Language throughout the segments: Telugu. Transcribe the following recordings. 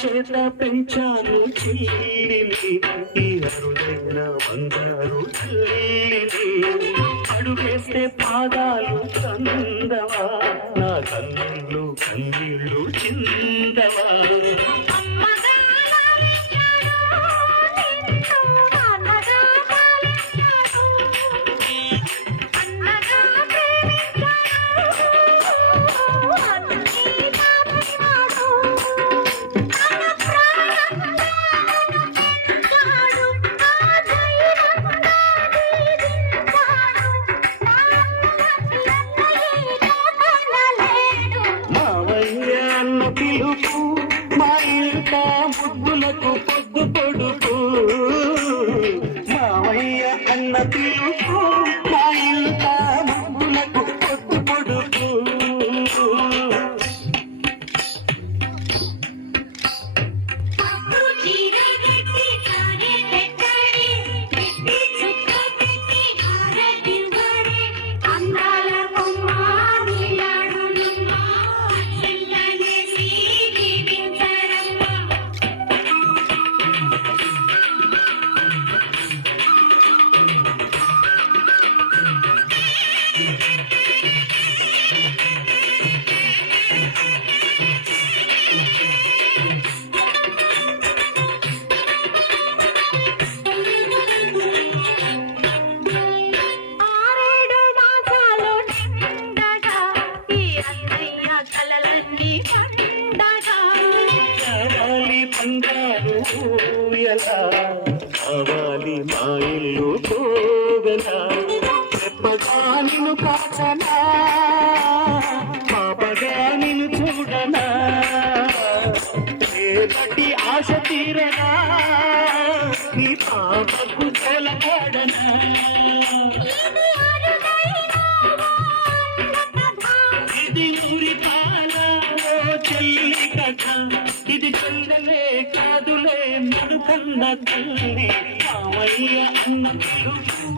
చేత పెంచాను చెల్లిని ఈ అరుదైన బంగారు చెల్లిని అడుగేస్తే పాదాలు కందవా నా కన్నులు కన్నీళ్ళు చిందవా పిలుపు మా ఇంట ముద్దులకు పొద్దు పొడుపు మావయ్య అన్న పిలుపు మా ఇంట ముద్దులకు పొద్దు పొడుపు బంగారు కావాలి మా ఇల్లు పోగలా చెప్పగా నిన్ను కాచనా పాపగా నిన్ను చూడనా రేపటి ఆశ తీరనా నీ పాపకు తోలపడనా ఇది ఊరి పాల చెల్లి కథ ఇది చెల్లెలే కాదులే నడుకన్న తల్లి మామయ్య అన్న పిలుపు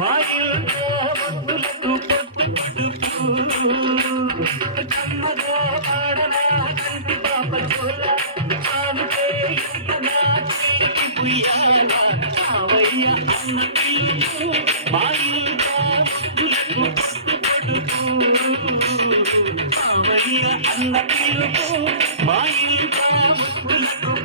మా ఇంట్లో వద్దులకు పొద్దు కమ్మగా పాడనా కంటి పాప చోల ఆమె నా చేతికి పుయ్యాల మామయ్య అన్న పిలుపు మా ఇంట్లో వద్దులకు పొద్దు మామయ్య అన్న పిలుపు మా ఇంట్లో